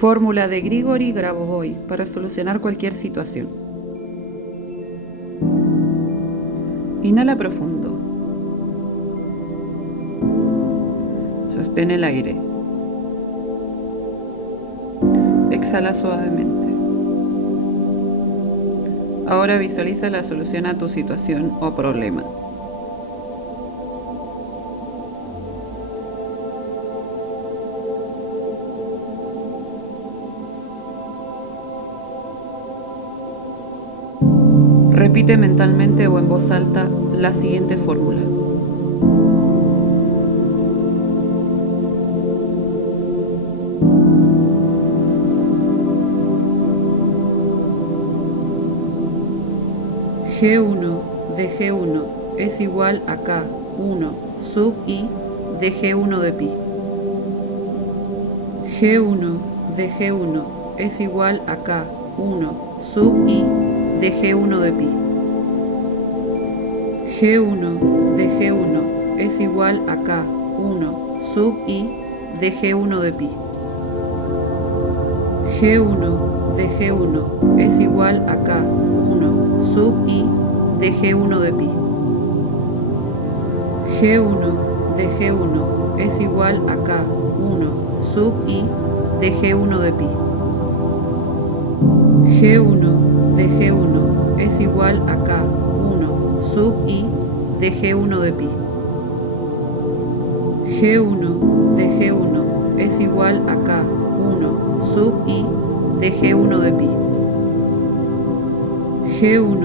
Fórmula de Grigori-Grabovoi para solucionar cualquier situación. Inhala profundo. Sostén el aire. Exhala suavemente. Ahora visualiza la solución a tu situación o problema. Repite mentalmente o en voz alta la siguiente fórmula. G1 de G1 es igual a K1 sub I de G1 de pi. G1 de G1 es igual a K1 sub I de G1 de pi. G1 de G1 es igual a K1 sub I de G1 de pi. G1 de G1 es igual a K1 sub I de G1 de pi. G1 de G1 es igual a K1 sub I de G1 de pi. G1 de G1 es igual a K1 sub I de G1 de pi. G1 de G1 es igual a K1 sub I de G1 de pi. G1 de G1 es igual a K1 sub I de G1 de pi. G1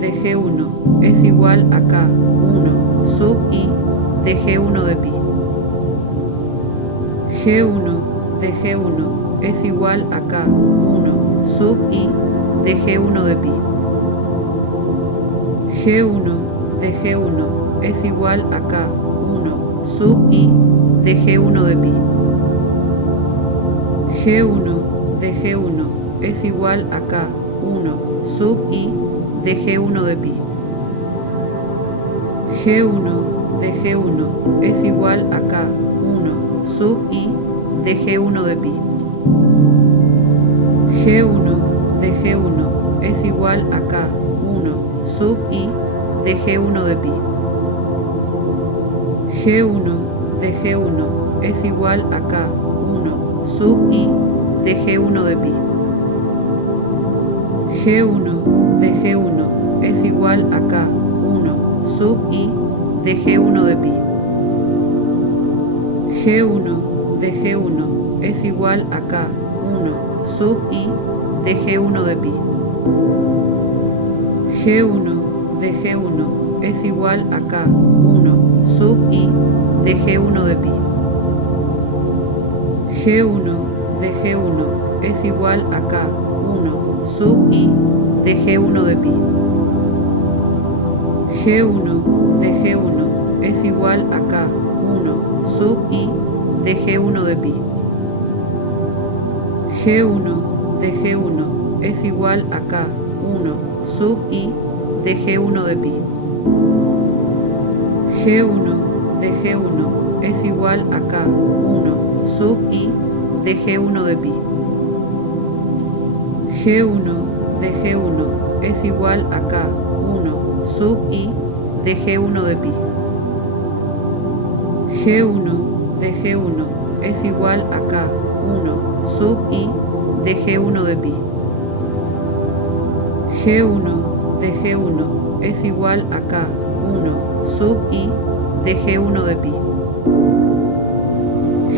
de G1 es igual a K1 sub I de G1 de pi. G1 de G1 es igual a K1 sub I de G1 de pi. G1 de G1 es igual a K1 sub I de G1 de pi. G1 de G1 es igual a K1 sub I de G1 de pi. G1 de G1 es igual a K1 sub I de G1 de pi. G1 de G1 es igual a K1 sub I de G1 de pi. G1 de G1 es igual a K1 sub I de G1 de pi. G1 de G1 es igual a K1 sub I de G1 de pi. G1 de G1 es igual a K1 sub I de G1 de pi. G1 de G1 es igual a K1 sub I de G1 de pi. G1 de G1 es igual a K1 sub I de G1 de pi. G1 de G1 es igual a K1 sub I de G1 de pi. G1 de G1 es igual a K1 sub I de G1 de pi. G1 de G1 es igual a K1 sub I de G1 de pi. G1 de G1 es igual a K1 sub I de G1 de pi. G1 de G1 es igual a K1 sub I de G1 de pi.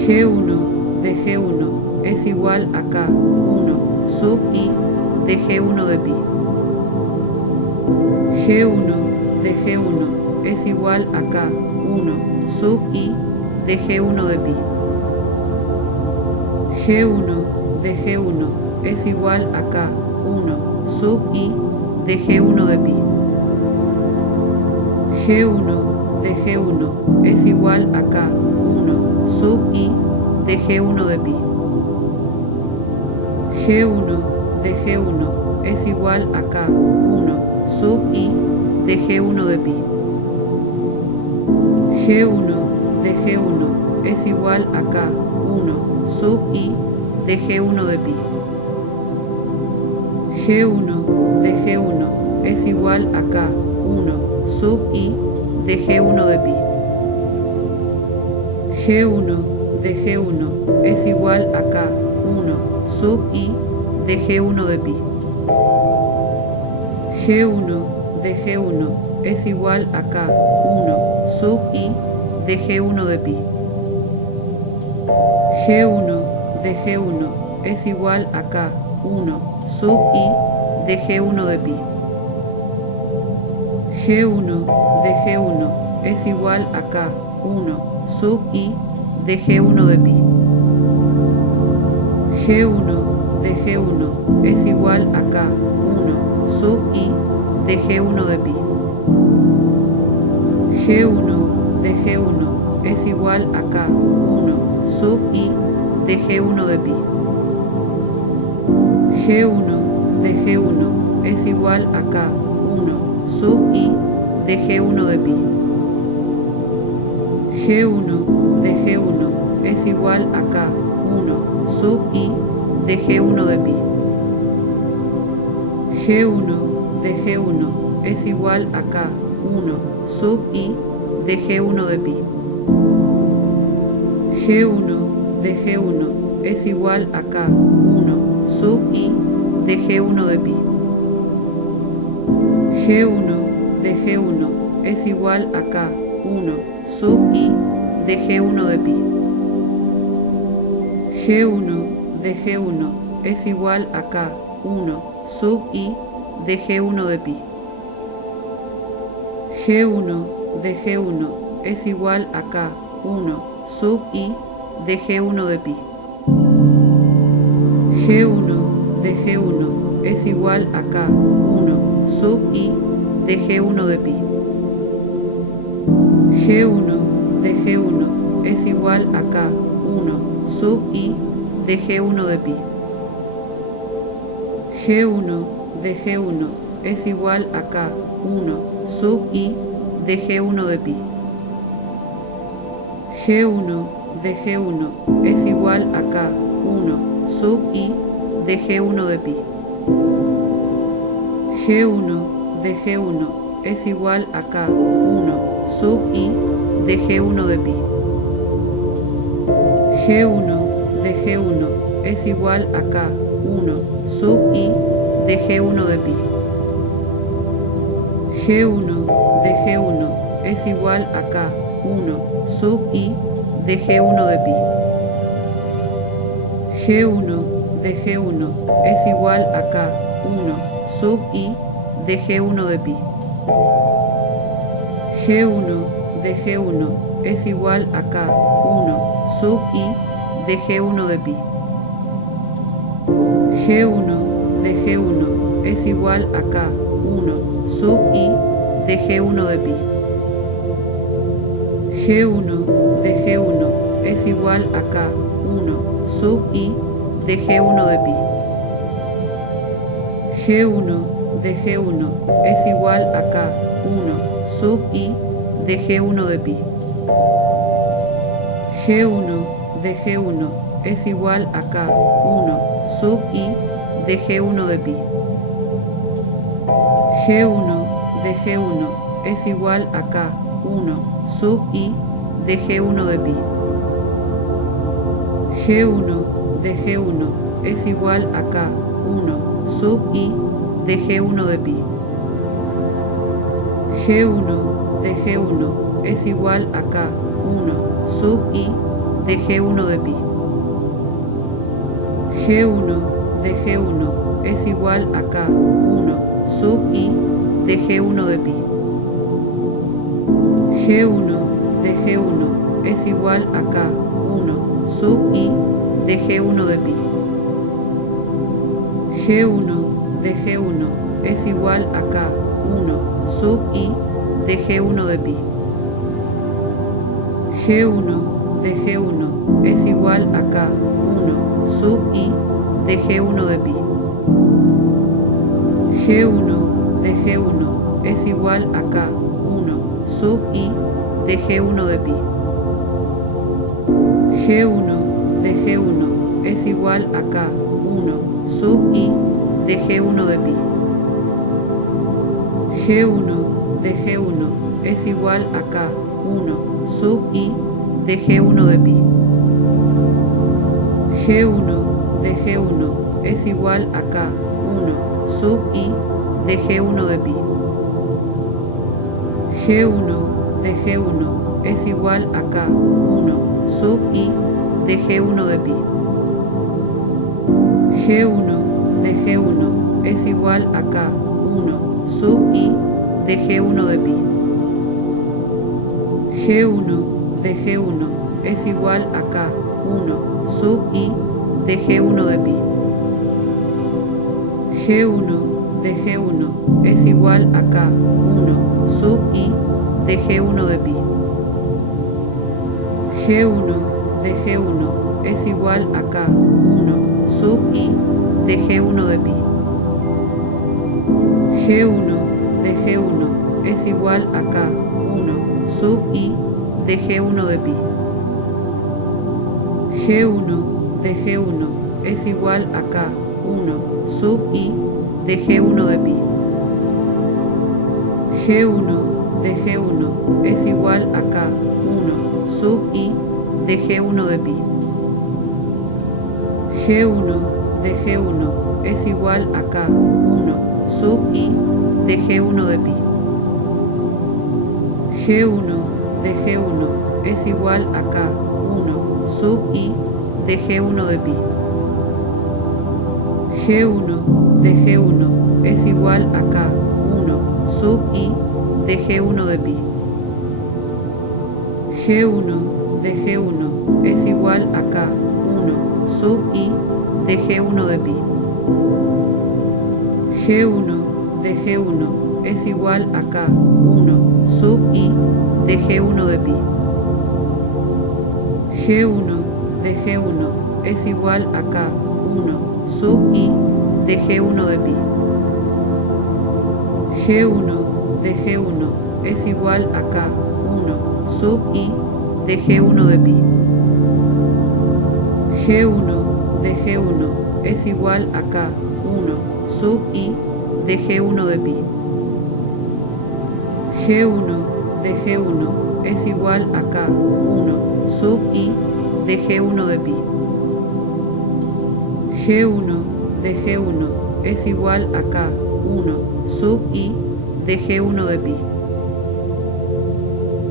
G1 de G1 es igual a K1 sub I de G1 de pi. G1 de G1 es igual a K1 sub I de G1 de pi. G1 de G1 es igual a K1 sub I de G1 de pi. G1 de G1 es igual a K1 sub I de G1 de pi. G1 de G1 es igual a K1 sub I de G1 de pi. G1 de G1 es igual a K1 sub I de G1 de pi. G1 de G1 es igual a K1 sub I de G1 de pi. G1 de G1 es igual a K1 sub I de G1 de pi. G1 de G1 es igual a K1 sub I de G1 de pi. G1 de G1 es igual a K1 sub I de G1 de pi. G1 de G1 es igual a K1 sub I de G1 de pi. G1 de G1 es igual a K1 sub I de G1 de pi. G1 de G1 es igual a K1 sub I de G1 de pi. G1 de G1 es igual a K1 sub I de G1 de pi. G1 de G1 es igual a K1 sub I de G1 de pi. G1 de G1 es igual a K1 sub I de G1 de pi. G1 de G1 es igual a K1 sub I de G1 de pi. G1 de G1 es igual a K1 sub I de G1 de pi. G1 de G1 es igual a K1 sub I de G1 de pi. G1 de G1 es igual a K1 sub I de G1 de pi. G1 de G1 es igual a K1 sub I de G1 de pi. G1 de G1 es igual a K1 sub I de G1 de pi. G1 de G1 es igual a K1 sub I de G1 de pi. G1 de G1 es igual a K1 sub I de G1 de pi. G1 de G1 es igual a K1 sub I de G1 de pi. G1 de G1 es igual a K1 sub I de G1 de pi. G1 de G1 es igual a K1 sub I de G1 de pi. G1 de G1 es igual a K1 sub I de G1 de pi. G1 de G1 es igual a K1 sub I de G1 de pi. G1 de G1 es igual a K1 sub I de G1 de pi. G1 de G1 es igual a K1 sub I de G1 de pi. G1 de G1 es igual a K1 sub I de G1 de pi. G1 de G1 es igual a K1 sub I de G1 de pi. G1 de G1 es igual a K1 sub I de G1 de pi. G1 de G1 es igual a K1 sub I de G1 de pi. G1 de G1 es igual a K1 sub I de G1 de pi. G1 de G1 es igual a K1 sub I de G1 de pi. G1 de G1 es igual a K1 sub I de G1 de pi. G1 de G1 es igual a K1 sub I de G1 de pi. G1 de G1 es igual a K1 sub I de G1 de pi. G1 de G1 es igual a K1 sub I de G1 de pi. G1 de G1 es igual a K1 sub I de G1 de pi. G1 de G1 es igual a K1 sub I de G1 de pi. G1 de G1 es igual a K1 sub I de G1 de pi. G1 de G1 es igual a K1 sub I de G1 de pi. G1 de G1 es igual a K1 sub I de G1 de pi. G1 de G1 es igual a K1 sub I de G1 de pi. G1 de G1 es igual a K1 sub I de G1 de pi. G1 de G1 es igual a K1 sub I de G1 de pi. G1 de G1 es igual a K1 sub I de G1 de pi. G1 de G1 es igual a K1 sub I de G1 de pi. G1 de G1 es igual a K1 sub I de G1 de pi. G1 de G1 es igual a K1 sub I de G1 de pi. G1 de G1 es igual a K1 sub I de G1 de pi. G1 de G1 es igual a K1 sub I de G1 de pi. G1 de G1 es igual a K1 sub I de G1 de pi. G1 de G1 es igual a K1 sub I de G1 de pi. G1 de G1 es igual a K1 sub I de G1 de pi. G1 de G1 es igual a K1 sub I de G1 de pi. G1 de G1 es igual a K1 sub I de G1 de pi. G1 de G1 es igual a K1 sub I de G1 de pi. G1 de G1 es igual a K1 sub I de G1 de pi.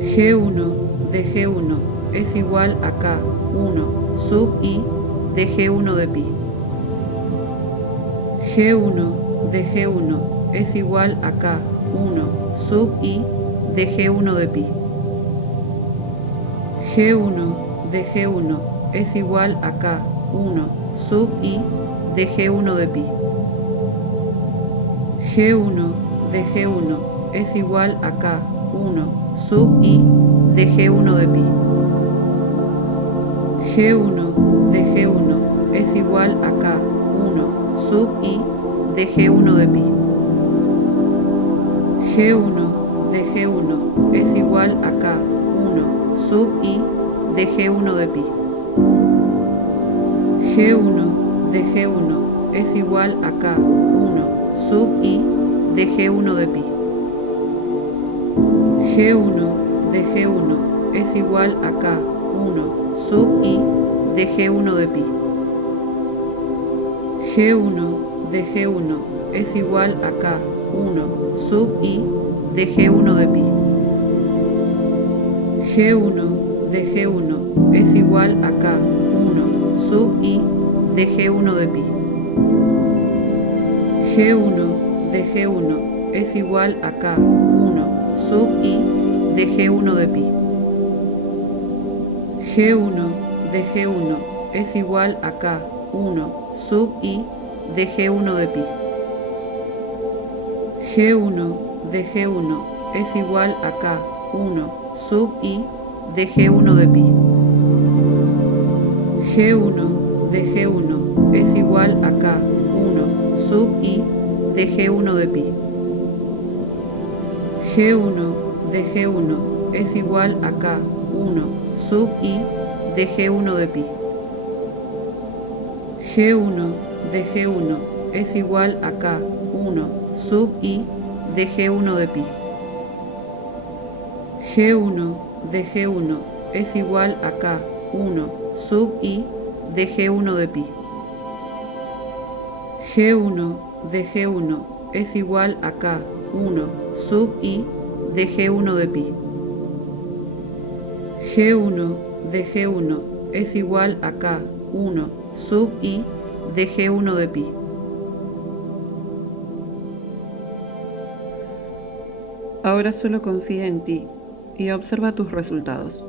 G1 de G1 es igual a K1 sub I de G1 de pi. G1 de G1 es igual a K1 sub I de G1 de pi. G1 de G1 es igual a K1 sub I de G1 de pi. G1 de G1 es igual a K1 sub I de G1 de pi. G1 de G1 es igual a K1 sub I de G1 de pi. G1 de G1 es igual a K1 sub I de G1 de pi. G1 de G1 es igual a K1 sub I de G1 de pi. G1 de G1 es igual a K1 sub I de G1 de pi. G1 de G1 es igual a K1 sub I de G1 de pi. G1 de G1 es igual a K1 sub I de G1 de pi. G1 de G1 es igual a K1 sub I de G1 de pi. G1 de G1 es igual a K1 sub I de G1 de pi. G1 de G1 es igual a K1 sub I de G1 de pi. G1 de G1 es igual a K1 sub I de G1 de pi. G1 de G1 es igual a K1 sub I de G1 de pi. G1 de G1 es igual a K1 sub I de G1 de pi. G1 de G1 es igual a K1 sub I de G1 de pi. G1 de G1 es igual a K1 sub I de G1 de pi. G1 de G1 es igual a K1 sub I de G1 de pi. Ahora solo confía en ti y observa tus resultados.